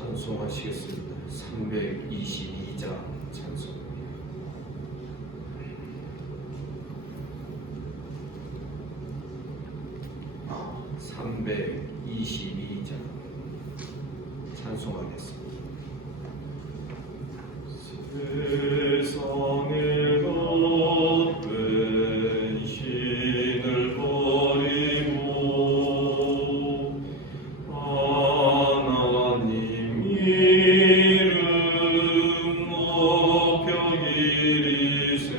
찬송하시겠습니다. 322장 찬송입니다. 322장 찬송하겠습니다. 세상의 것된 신을 버리고 하나님 이름 높여 기리세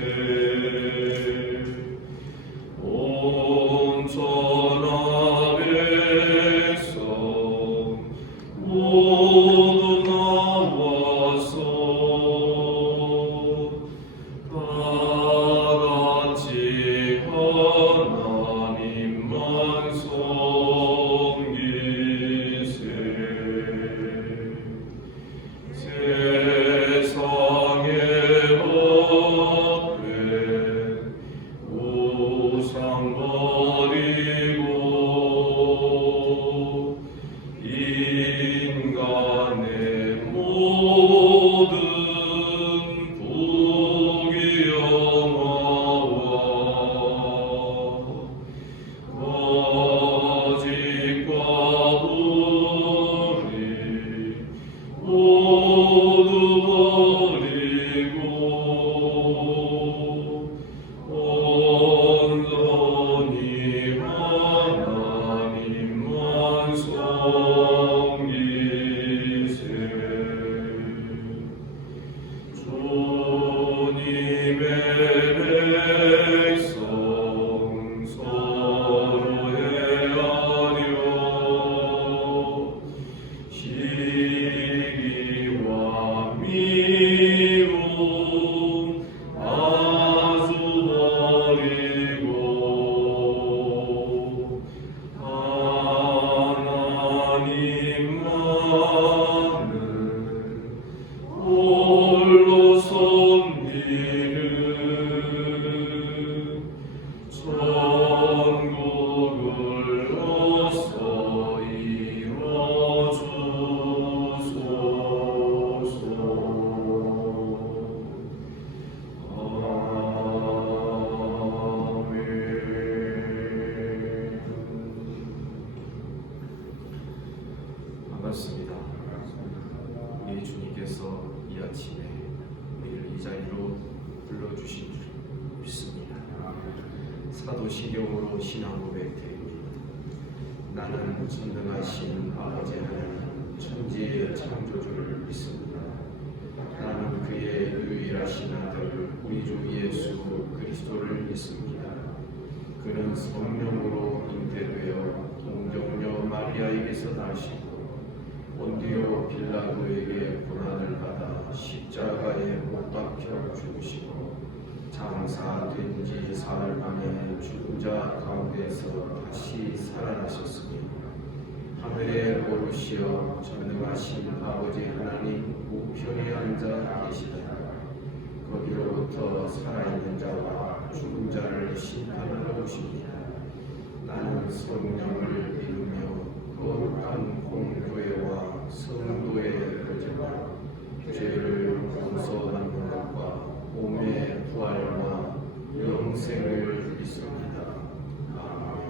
온 천하 백성 모두 나와서 다같이 하나님만 섬기세 세상에 헛된 우상 버리고 인간의 모든 부귀영화와 거짓과 불의 모두 버리고 온전히 하나님만 섬기세 주님의 백성 서로 헤아려 시기와 미움 아주 버리고 하나님만을 홀로 섬기는 천국을 어서 이뤄주소서. 아멘. 반갑습니다. 우리 주님께서 이 아침에 우리를 이 자리로 불러주신 줄 믿습니다. 사도신경으로 신앙 고백드립니다. 나는 전능하신 아버지 하나님 천지의 창조주를 믿습니다. 나는 그의 유일하신 아들 우리 주 예수 그리스도를 믿습니다. 그는 성령으로 잉태되어 동정녀 마리아에게서 나시고 본디오 빌라도에게 고난을 받아 십자가에 못 박혀 죽으시고 장사된 지 사흘 만에 죽은 자 가운데서 다시 살아나셨으니 하늘에 오르시어 전능하신 아버지 하나님 우편에 앉아 계시다. 거기로부터 살아있는 자와 죽은 자를 심판하러 오십니다. 나는 성령을 믿으며 거룩한 공교회와 성도의 거듭나 죄를 용서받는 것과 몸의 부활과 영생을 믿습니다. 아멘.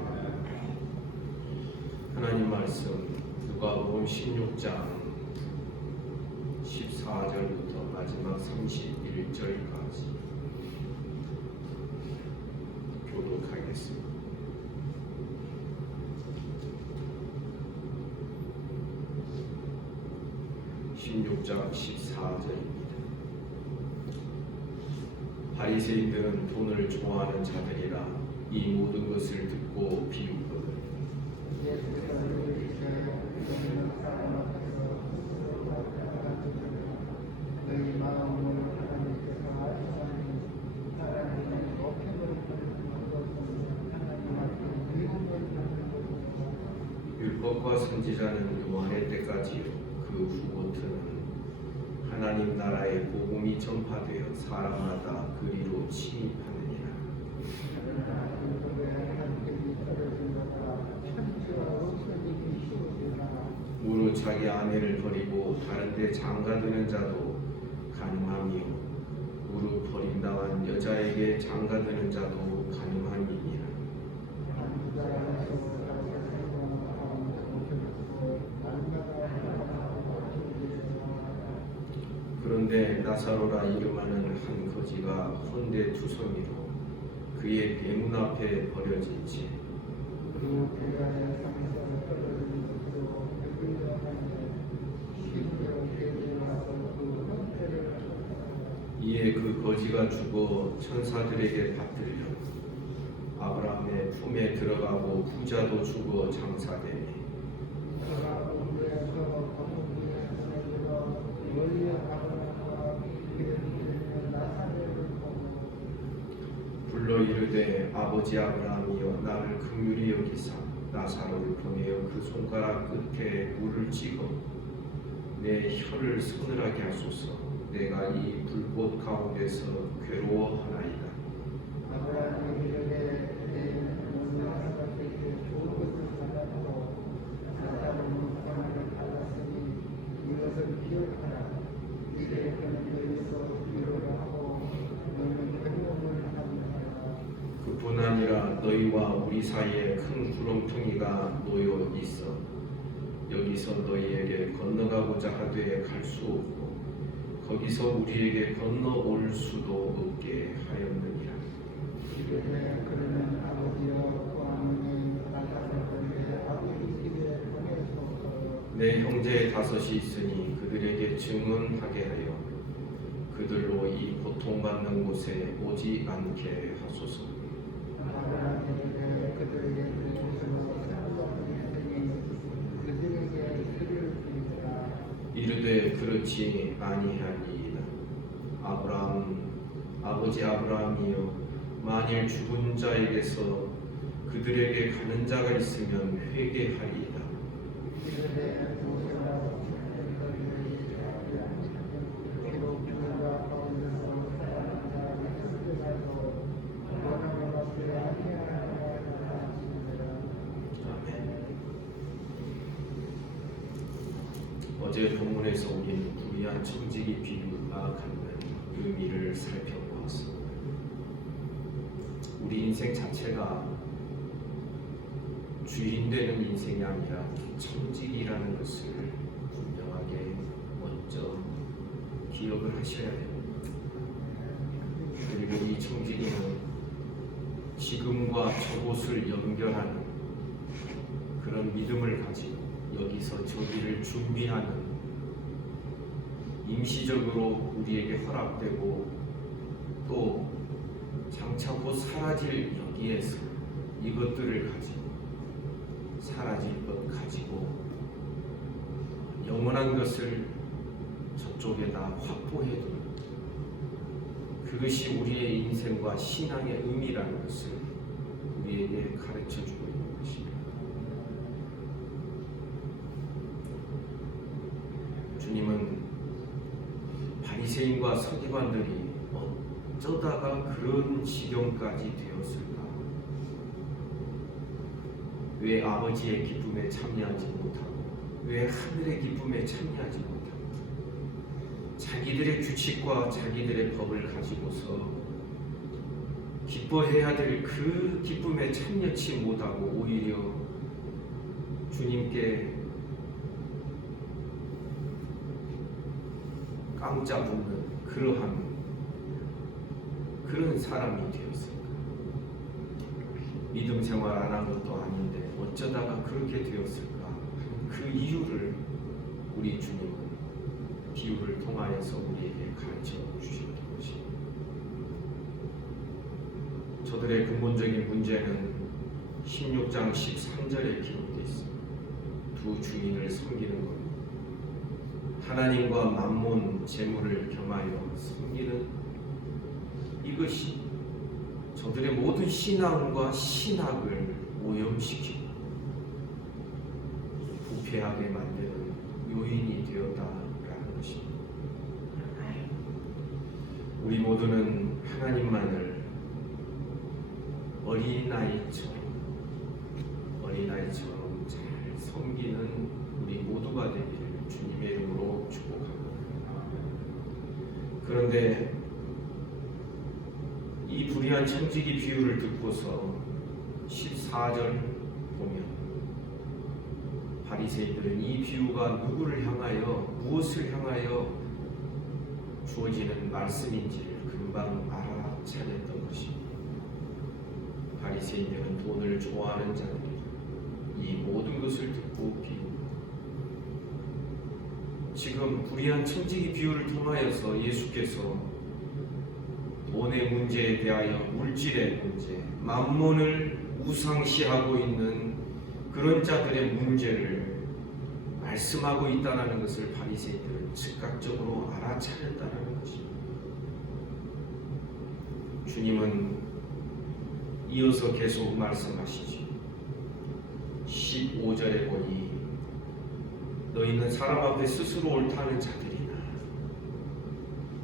하나님 말씀 누가복음 16장 14절부터 마지막 31절까지 교독하겠습니다. (16장 14절입니다) 바리새인들은 돈을 좋아하는 자들이라 이 모든 것을 듣고 비웃거든 율법과 선지자는 요한의 때까지요 그 후부터는 하나님 나라의 복음이 전파되어 사람마다 그리로 침입하느니라. 무릇 이로 자기 아내를 버리고 다른 데 장가드는 자도 가능하며 무릇 버림당한 여자에게 장가드는 자도 가능함이니라. 그런데 나사로라 이름하는 한 거지가 혼대 투성이로 그의 대문 앞에 버려진지 이에 그 거지가 죽어 천사들에게 받들려 아브라함의 품에 들어가고 부자도 죽어 장사되니 불러 이르되 아버지 아브라함이여 나를 긍휼히 여기사 나사로를 보내어 그 손가락 끝에 물을 찍어 내 혀를 서늘하게 하소서. 내가 이 불꽃 가운데서 괴로워하나이다. 그뿐 아니라 너희와 우리 사이에 큰 구렁텅이가 놓여 있어 여기서 너희에게 건너가고자 하되 갈 수 없고 거기서 우리에게 건너올 수도 없게 하였느니라. 내 형제 다섯이 있으니 그들에게 증언하게 하여 그들로 이 고통받는 곳에 오지 않게 하소서. 이르되 그렇지 아니하니이다. 아버지 아브라함이여 만일 죽은 자에게서 그들에게 가는 자가 있으면 회개하리이다. 어제 본문에서 우리는 부귀한 청지기 비유가 갖는 의미를 살펴보았습니다. 우리 인생 자체가 주인 되는 인생이 아니라 청지기라는 것을 분명하게 먼저 기억을 하셔야 됩니다. 그리고 이 청지기는 지금과 저곳을 연결하는 그런 믿음을 가지고 여기서 저기를 준비하는 임시적으로 우리에게 허락되고 또 장차 곧 사라질 여기에서 이것들을 가지고 사라질 것 가지고 영원한 것을 저쪽에다 확보해두는 그것이 우리의 인생과 신앙의 의미라는 것을 우리에게 가르쳐주고 있는 것입니다. 주님은 바리새인과 서기관들이 어쩌다가 그런 지경까지 되었을까? 왜 아버지의 기쁨에 참여하지 못하고 왜 하늘의 기쁨에 참여하지 못하고 자기들의 규칙과 자기들의 법을 가지고서 기뻐해야 될 그 기쁨에 참여치 못하고 오히려 주님께 깜짝 웃는 그런 사람이 되었습니다. 믿음 생활 안 한 것도 아닌데 어쩌다가 그렇게 되었을까? 그 이유를 우리 주님은 비유를 통하여서 우리에게 가르쳐 주셨던 것입니다. 저들의 근본적인 문제는 16장 13절에 기록되어 있습니다. 두 주인을 섬기는 것, 하나님과 만몬 재물을 겸하여 섬기는 이것이 저들의 모든 신앙과 신학을 오염시키고 부패하게 만드는 요인이 되었다라는 것입니다. 우리 모두는 하나님만을 어린아이처럼 잘 섬기는 우리 모두가 되기 불의한 청지기 비유를 듣고서 14절 보면 바리새인들은 이 비유가 누구를 향하여 무엇을 향하여 주어지는 말씀인지를 금방 알아차렸던 것입니다. 바리새인들은 돈을 좋아하는 자들이라 이 모든 것을 듣고 비유. 지금 불의한 청지기 비유를 통하여서 예수께서 돈의 문제에 대하여 물질의 문제, 만몬을 우상시하고 있는 그런 자들의 문제를 말씀하고 있다는 것을 바리새인들은 즉각적으로 알아차렸다는 것입니다. 주님은 이어서 계속 말씀하시죠. 15절에 보니 너희는 사람 앞에 스스로 옳다는 자들이나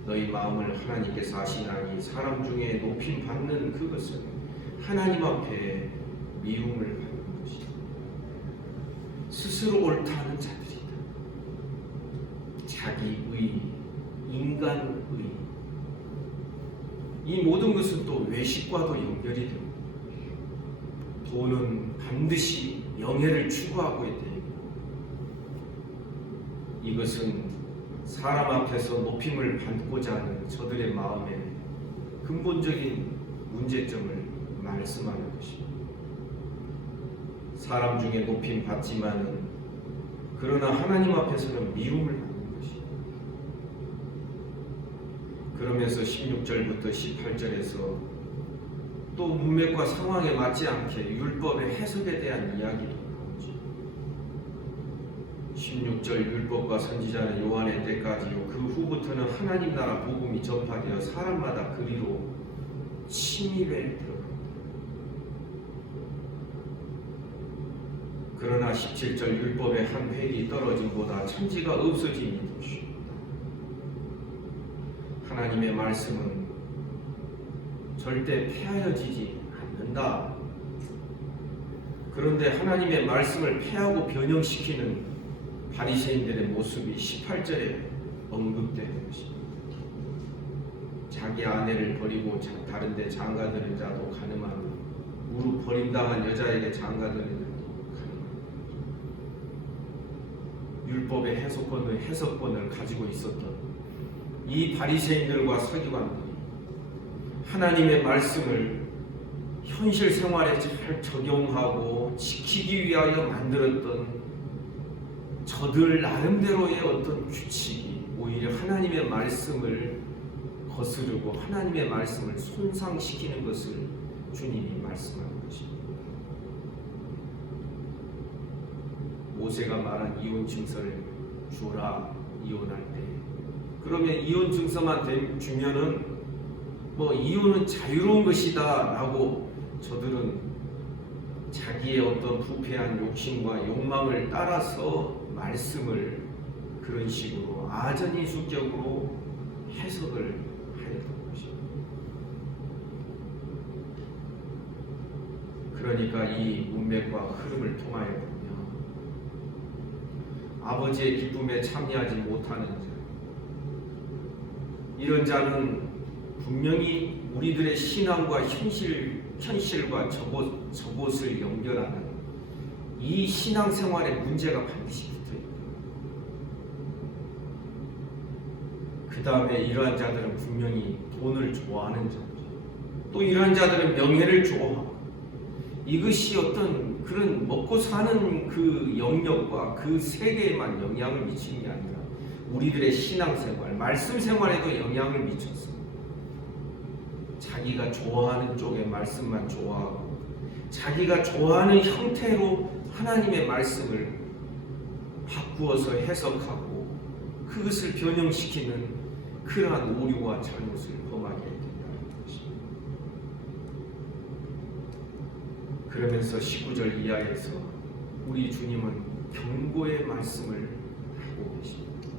너희 마음을 하나님께서 아시나니 사람 중에 높임 받는 그것은 하나님 앞에 미움을 받는 것이다. 스스로 옳다는 자들이다. 자기의, 인간의 이 모든 것은 또 외식과도 연결이 됩니다. 돈은 반드시 명예를 추구하고 있다. 이것은 사람 앞에서 높임을 받고자 하는 저들의 마음의 근본적인 문제점을 말씀하는 것입니다. 사람 중에 높임 받지만은 그러나 하나님 앞에서는 미움을 받는 것입니다. 그러면서 16절부터 18절에서 또 문맥과 상황에 맞지 않게 율법의 해석에 대한 이야기도 나오죠. 16절 율법과 선지자는 요한의 때까지요. 그 후부터는 하나님 나라 복음이 전파되어 사람마다 그리로 침입에 들어갑니다. 그러나 17절 율법의 한 획이 떨어짐보다 천지가 없어짐이 더 쉽다. 하나님의 말씀은 절대 폐하여지지 않는다. 그런데 하나님의 말씀을 폐하고 변형시키는 바리새인들의 모습이 18절에 언급되는 것입니다. 자기 아내를 버리고 다른 데 장가드는 자도 가늠하고 무릎 버림당한 여자에게 장가드는 자도 가늠하고 율법의 해석권을 가지고 있었던 이 바리새인들과 서기관들이 하나님의 말씀을 현실 생활에 잘 적용하고 지키기 위하여 만들었던 저들 나름대로의 어떤 규칙이 오히려 하나님의 말씀을 거스르고 하나님의 말씀을 손상시키는 것을 주님이 말씀하는 것입니다. 모세가 말한 이혼 증서를 주라 이혼할 때 그러면 이혼 증서만 주면은 이혼은 자유로운 것이다 라고 저들은 자기의 어떤 부패한 욕심과 욕망을 따라서 말씀을 그런 식으로 아전인수격으로 해석을 하였던 것입니다. 그러니까 이 문맥과 흐름을 통하여 보면 아버지의 기쁨에 참여하지 못하는 자, 이런 자는 분명히 우리들의 신앙과 현실과 저곳을 연결하는 이 신앙생활의 문제가 반드시 붙어있다. 그 다음에 이러한 자들은 분명히 돈을 좋아하는 자죠. 또 이러한 자들은 명예를 좋아하고 이것이 어떤 그런 먹고 사는 그 영역과 그 세계에만 영향을 미치는 게 아니라 우리들의 신앙생활, 말씀생활에도 영향을 미쳤어. 자기가 좋아하는 쪽의 말씀만 좋아하고 자기가 좋아하는 형태로 하나님의 말씀을 바꾸어서 해석하고 그것을 변형시키는 그러한 오류와 잘못을 범하게 된다는 것입니다. 그러면서 19절 이하에서 우리 주님은 경고의 말씀을 하고 계십니다.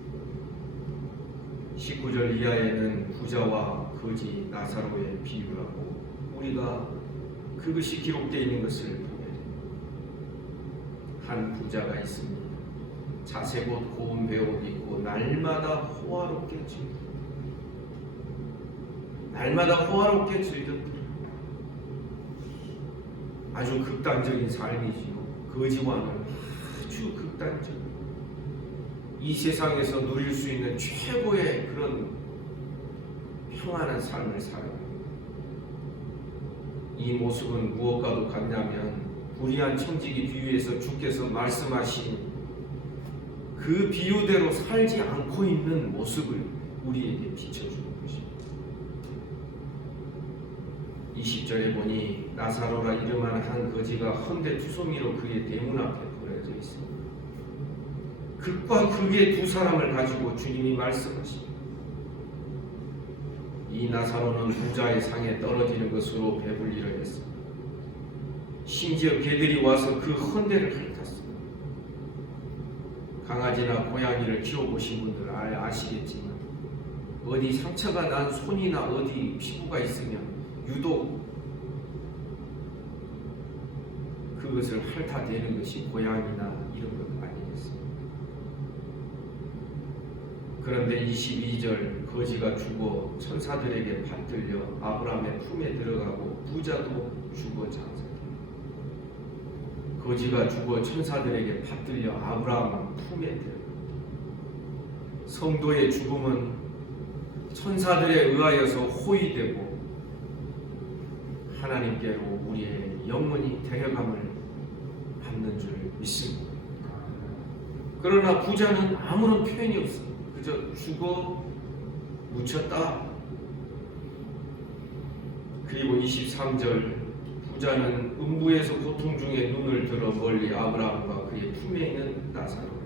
19절 이하에는 부자와 거지 나사로의 비유하고 우리가 그것이 기록되어 있는 것을 보게 됩니다. 한 부자가 있습니다. 자색 옷 고운 배옷 입고 날마다 호화롭게 즐겼다. 아주 극단적인 삶이지요. 거지와는 아주 극단적. 이 세상에서 누릴 수 있는 최고의 그런 평안한 삶을 살아요. 이 모습은 무엇과도 같냐면 불의한 청지기 비유에서 주께서 말씀하신 그 비유대로 살지 않고 있는 모습을 우리에게 비춰주는 것입니다. 20절에 보니 나사로라 이름한 한 거지가 헌데 투소미로 그의 대문 앞에 버려져 있습니다. 극과 극의 두 사람을 가지고 주님이 말씀하십니다. 이 나사로는 부자의 상에 떨어지는 것으로 배불리려 했습니다. 심지어 개들이 와서 그 헌데를 핥았습니다. 강아지나 고양이를 키워보신 분들 아시겠지만 어디 상처가 난 손이나 어디 피부가 있으면 유독 그것을 핥아대는 것이 고양이나 이런 것 아니겠습니까? 그런데 22절 거지가 죽어 천사들에게 받들려 아브라함의 품에 들어가고 부자도 죽어 장사되고 거지가 죽어 천사들에게 받들려 아브라함 품에 들어가고 성도의 죽음은 천사들에 의하여서 호위되고 하나님께로 우리의 영혼이 데려감을 받는 줄 믿습니다. 그러나 부자는 아무런 표현이 없습니다. 그저 죽어 묻혔다. 그리고 23절 부자는 음부에서 고통 중에 눈을 들어 멀리 아브라함과 그의 품에 있는 나사로를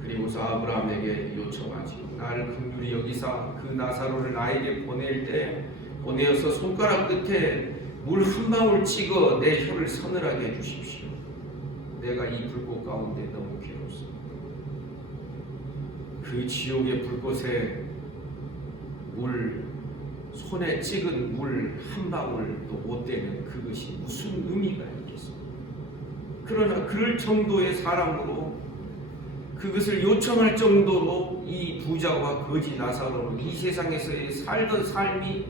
그리고서 아브라함에게 요청하지 나를 긍휼히 여기사 그 나사로를 나에게 보낼 때 보내어서 손가락 끝에 물 한 방울 찍어 내 혀를 서늘하게 해주십시오. 내가 이 불꽃 가운데 너무 괴롭습니다. 그 지옥의 불꽃에 손에 찍은 물 한 방울도 못 되는 그것이 무슨 의미가 있겠습니까? 그러나 그럴 정도의 사람으로 그것을 요청할 정도로 이 부자와 거지 나사로는 이 세상에서의 살던 삶이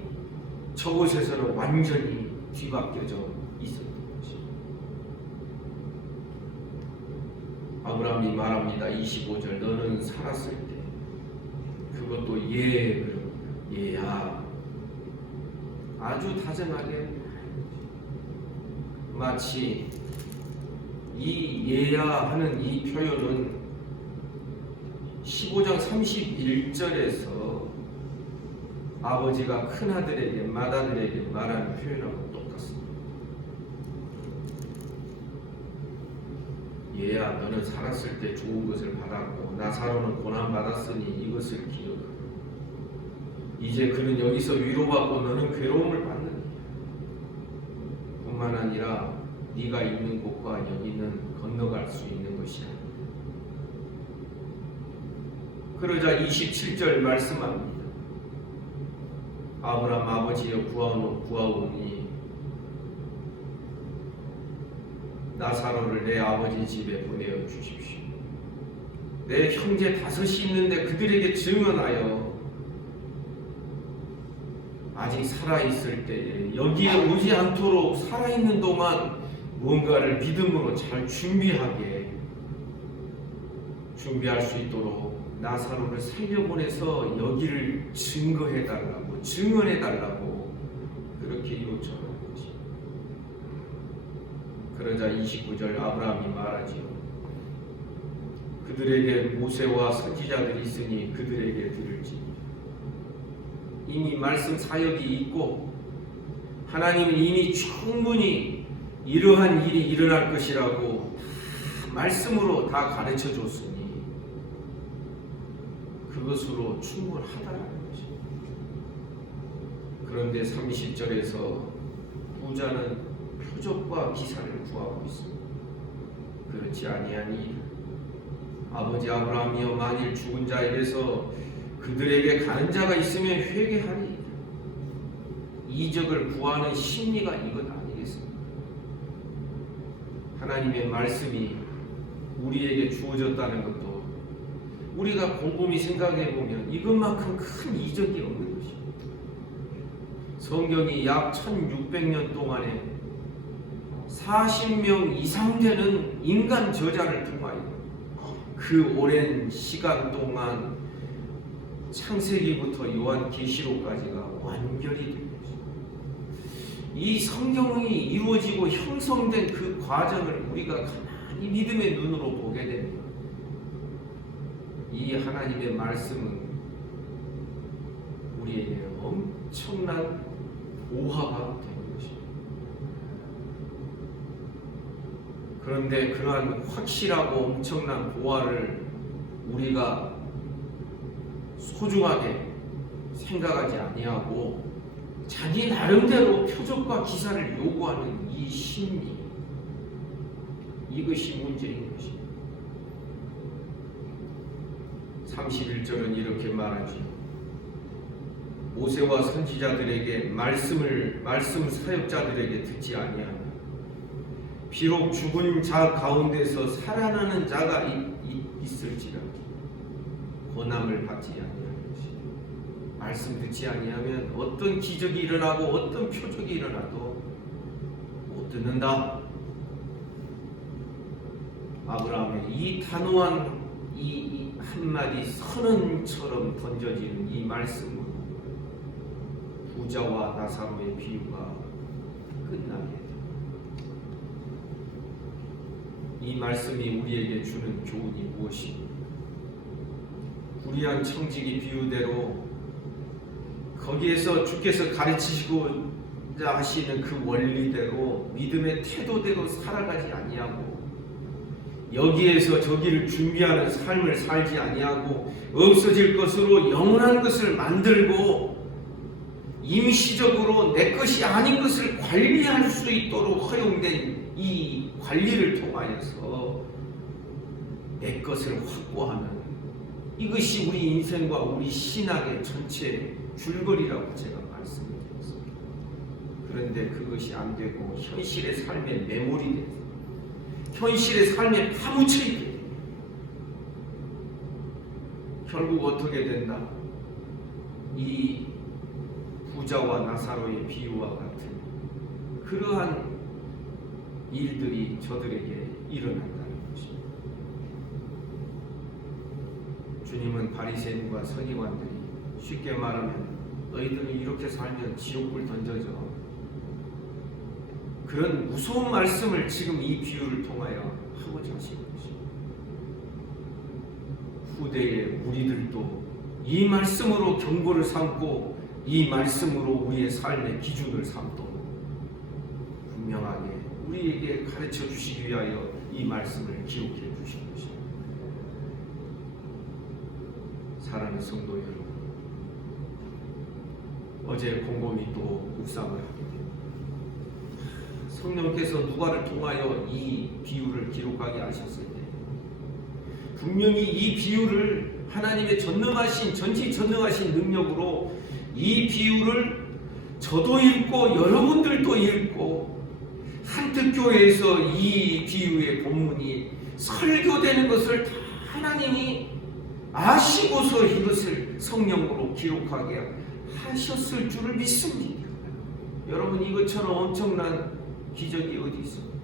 저곳에서는 완전히 뒤바뀌어져 있었던 것입니다. 아브라함이 말합니다. 25절 너는 살았을 때 그것도 예야 아주 다정하게 마치 이 예야 하는 이 표현은 15장 31절에서 아버지가 큰아들에게 맏아들에게 말하는 표현하고 똑같습니다. 얘야 너는 살았을 때 좋은 것을 받았고 나사로는 고난받았으니 이것을 기억하라. 이제 그는 여기서 위로받고 너는 괴로움을 받느니라. 뿐만 아니라 네가 있는 곳과 여기는 건너갈 수 있는 것이야. 그러자 27절 말씀합니다. 아브라함 아버지여 구하오니 나사로를 내 아버지 집에 보내어 주십시오. 내 형제 5이 있는데 그들에게 증언하여 아직 살아있을 때에 여기에 오지 않도록 살아있는 동안 뭔가를 믿음으로 잘 준비할 수 있도록 나사로를 살려보내서 여기를 증거해달라고 증언해달라고 그렇게 요청하는 것입니다. 그러자 29절 아브라함이 말하지요. 그들에게 모세와 선지자들이 있으니 그들에게 들을지. 이미 말씀 사역이 있고 하나님은 이미 충분히 이러한 일이 일어날 것이라고 말씀으로 다 가르쳐 줬으니 그것으로 충분하다는 것입니다. 그런데 30절에서 부자는 표적과 기사를 구하고 있습니다. 그렇지 아니하니 아버지 아브라함이여 만일 죽은 자에게서 그들에게 가는 자가 있으면 회개하니 이적을 구하는 심리가 이것 아니겠습니까? 하나님의 말씀이 우리에게 주어졌다는 것도 우리가 곰곰이 생각해보면 이것만큼 큰 이적이 없는 것입니다. 성경이 약 1600년 동안에 40명 이상 되는 인간 저자를 통하여 그 오랜 시간 동안 창세기부터 요한계시록까지가 완결이 된 것입니다. 이 성경이 이루어지고 형성된 그 과정을 우리가 가만히 믿음의 눈으로 보게 됩니다. 이 하나님의 말씀은 우리에게 엄청난 보화가 되는 것입니다. 그런데 그러한 확실하고 엄청난 보화를 우리가 소중하게 생각하지 아니하고 자기 나름대로 표적과 기사를 요구하는 이 심리, 이것이 문제인 것입니다. 31절은 이렇게 말하죠. 모세와 선지자들에게 말씀 사역자들에게 듣지 아니하며 비록 죽은 자 가운데서 살아나는 자가 있을지라 권함을 받지 아니하는 것이다. 말씀 듣지 아니하면 어떤 기적이 일어나고 어떤 표적이 일어나도 못 듣는다. 아브라함의 이 단호한 이 한마디 선언처럼 던져지는 이 말씀으로 부자와 나사로의 비유가 끝나게 됩니다. 이 말씀이 우리에게 주는 교훈이 무엇입니까? 불의한 청지기 비유대로 거기에서 주께서 가르치시고자 하시는 그 원리대로 믿음의 태도대로 살아가지 아니하고 여기에서 저기를 준비하는 삶을 살지 아니하고 없어질 것으로 영원한 것을 만들고 임시적으로 내 것이 아닌 것을 관리할 수 있도록 허용된 이 관리를 통하여서 내 것을 확보하는 이것이 우리 인생과 우리 신앙의 전체 줄거리라고 제가 말씀드렸습니다. 그런데 그것이 안 되고 현실의 삶에 매몰이 돼서 현실의 삶에 파묻혀 있게 됩니다. 결국 어떻게 된다? 이 부자와 나사로의 비유와 같은 그러한 일들이 저들에게 일어난다는 것입니다. 주님은 바리새인과 서기관들이 쉽게 말하면 너희들은 이렇게 살면 지옥불 던져져, 그런 무서운 말씀을 지금 이 비유를 통하여 하고자 하시는 것입니다. 후대의 우리들도 이 말씀으로 경고를 삼고 이 말씀으로 우리의 삶의 기준을 삼도록 분명하게 우리에게 가르쳐 주시기 위하여 이 말씀을 기록해 주신 것입니다. 사랑하는 성도 여러분, 어제 곰곰이 또 묵상을 하게 됩니다. 성령께서 누가를 통하여 이 비유를 기록하게 하셨을 때 분명히 이 비유를 하나님의 전지전능하신 능력으로 이 비유를 저도 읽고 여러분들도 읽고 한특교회에서 이 비유의 본문이 설교되는 것을 다 하나님이 아시고서 이것을 성령으로 기록하게 하셨을 줄을 믿습니다. 여러분, 이것처럼 엄청난 기적이 어디 있습니까?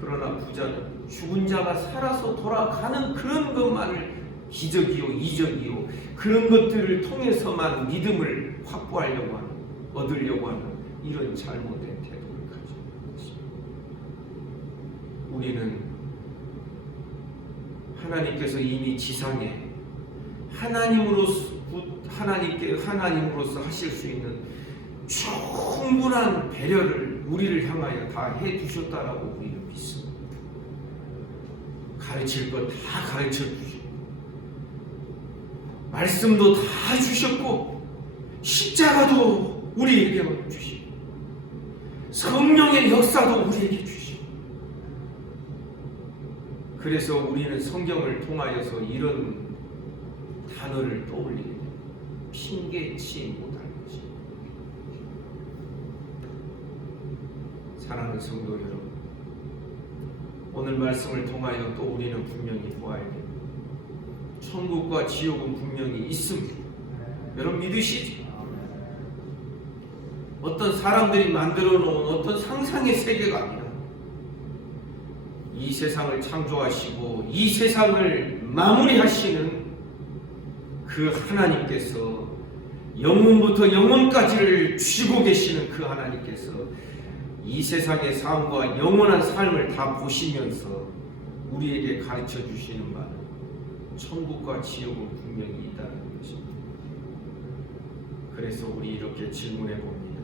그러나 부자는 죽은 자가 살아서 돌아가는 그런 것만을 기적이요 이적이요 그런 것들을 통해서만 믿음을 확보하려고 하는, 얻으려고 하는 이런 잘못된 태도를 가지고 있는 것입니다. 우리는 하나님께서 이미 지상에 하나님으로서 하실 수 있는 충분한 배려를 우리를 향하여 다 해두셨다라고 우리는 믿습니다. 가르칠 것 다 가르쳐 주시고 말씀도 다 주셨고 십자가도 우리에게 주시고 성령의 역사도 우리에게 주시고, 그래서 우리는 성경을 통하여서 이런 단어를 떠올리게 됩니다. 핑계치 못할 것입니다. 사랑하는 성도 여러분, 오늘 말씀을 통하여 또 우리는 분명히 보아야 됩니다. 천국과 지옥은 분명히 있습니다. 여러분 믿으시죠? 어떤 사람들이 만들어 놓은 어떤 상상의 세계가 아니라 이 세상을 창조하시고 이 세상을 마무리하시는 그 하나님께서 영혼부터 영혼까지를 쥐고 계시는 그 하나님께서 이 세상의 삶과 영원한 삶을 다 보시면서 우리에게 가르쳐 주시는 바는 천국과 지옥은 분명히 있다는 것입니다. 그래서 우리 이렇게 질문해 봅니다.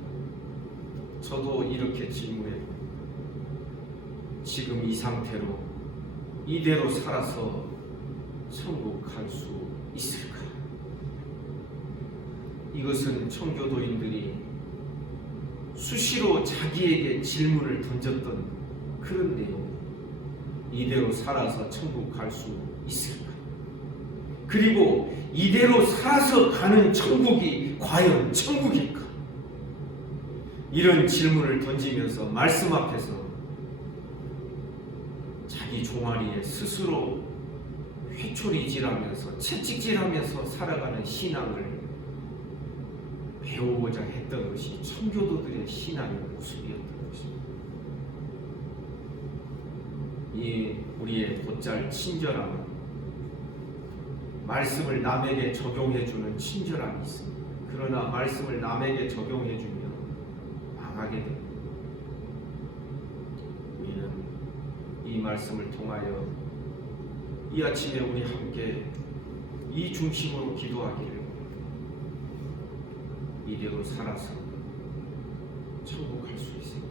저도 이렇게 질문해 봅니다. 지금 이 상태로 이대로 살아서 천국 갈 수 있을까? 이것은 청교도인들이 수시로 자기에게 질문을 던졌던 그런 내용. 이대로 살아서 천국 갈 수 있을까? 그리고 이대로 살아서 가는 천국이 과연 천국일까? 이런 질문을 던지면서 말씀 앞에서 자기 종아리에 스스로 회초리질하면서 채찍질하면서 살아가는 신앙을 배우고자 했던 것이 청교도들의 신앙의 모습이었던 것입니다. 이 우리의 곧잘 친절함은 말씀을 남에게 적용해주는 친절함이 있습니다. 그러나 말씀을 남에게 적용해주면 망하게 됩니다. 우리는 이 말씀을 통하여 이 아침에 우리 함께 이 중심으로 기도하기를 이대로 살아서 천국 갈 수 있습니다.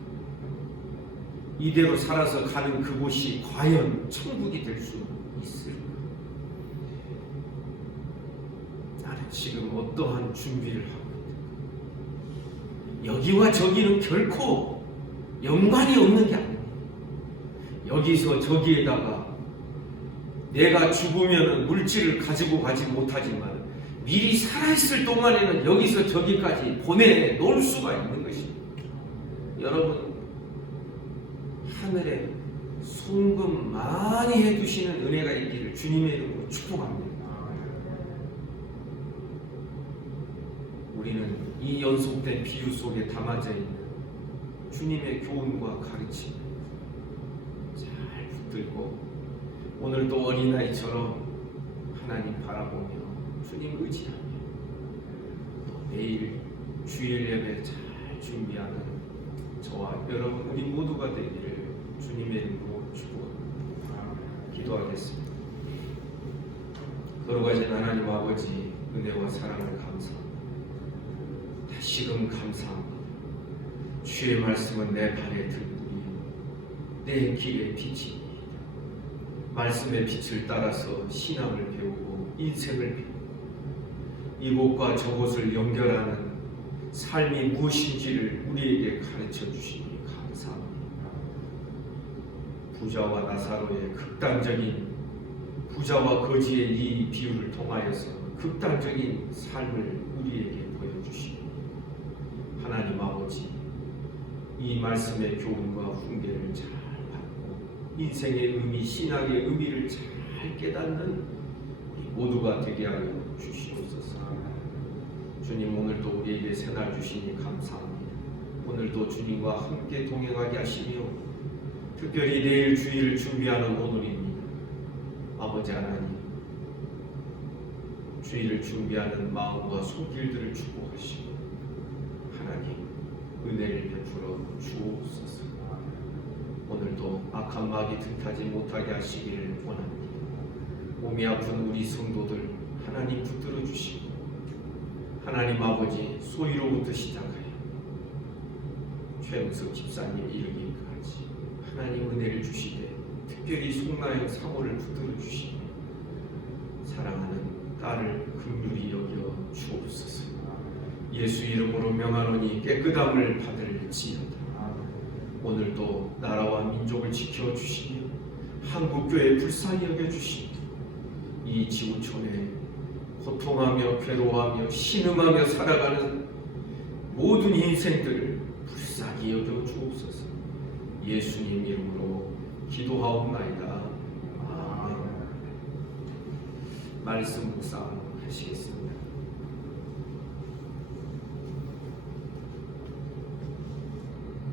이대로 살아서 가는 그곳이 과연 천국이 될 수 있을까? 나는 지금 어떠한 준비를 하고 있는가? 여기와 저기는 결코 연관이 없는 게 아닙니다. 여기서 저기에다가 내가 죽으면 물질을 가지고 가지 못하지만 미리 살아있을 동안에는 여기서 저기까지 보내놓을 수가 있는 것입니다. 여러분, 하늘에 송금 많이 해주시는 은혜가 있기를 주님의 이름으로 축복합니다. 우리는 이 연속된 비유 속에 담아져 있는 주님의 교훈과 가르침을 잘 붙들고 오늘도 어린아이처럼 하나님 바라보며 주님 의지하며 또 내일 주일 예배 잘 준비하는 저와 여러분 우리 모두가 되기를 주님의 이름으로 축복합니다. 기도하겠습니다. 거룩하신 하나님 아버지 은혜와 사랑을 감사합니다. 다시금 감사합니다. 주의 말씀은 내 발의 등불이요 내 길의 빛입니다. 말씀의 빛을 따라서 신앙을 배우고 인생을 배우고 이곳과 저곳을 연결하는 삶이 무엇인지를 우리에게 가르쳐 주시니 감사합니다. 부자와 나사로의 극단적인 부자와 거지의 이 비유를 통하여서 극단적인 삶을 우리에게 보여주시니 하나님 아버지 이 말씀의 교훈과 훈계를 잘 받고 인생의 의미, 신앙의 의미를 잘 깨닫는 우리 모두가 되게 하여 주시옵소서. 주님 오늘도 우리에게 새날 주시니 감사합니다. 오늘도 주님과 함께 동행하게 하시며 특별히 내일 주일을 준비하는 오늘입니다. 아버지 하나님 주일을 준비하는 마음과 손길들을 축복하시고 하나님 은혜를 베풀어 주옵소서. 오늘도 악한 마귀 틈타지 못하게 하시기를 원합니다. 몸이 아픈 우리 성도들 하나님 붙들어 주시고 하나님 아버지 소위로부터 시작하여 최영석 집사님 이르기까지 하나님 은혜를 주시되 특별히 송나영 사모를 붙들어 주시며 사랑하는 딸을 긍휼히 여겨 주옵소서. 예수 이름으로 명하노니 깨끗함을 받을지어다. 오늘도 나라와 민족을 지켜주시며 한국교회 불쌍히 여겨주시며 이 지구촌에 고통하며 괴로워하며 신음하며 살아가는 모든 인생들을 불쌍히 여겨 주옵소서. 예수님 이름으로 기도하옵나이다. 아멘. 말씀 묵상 하시겠습니다.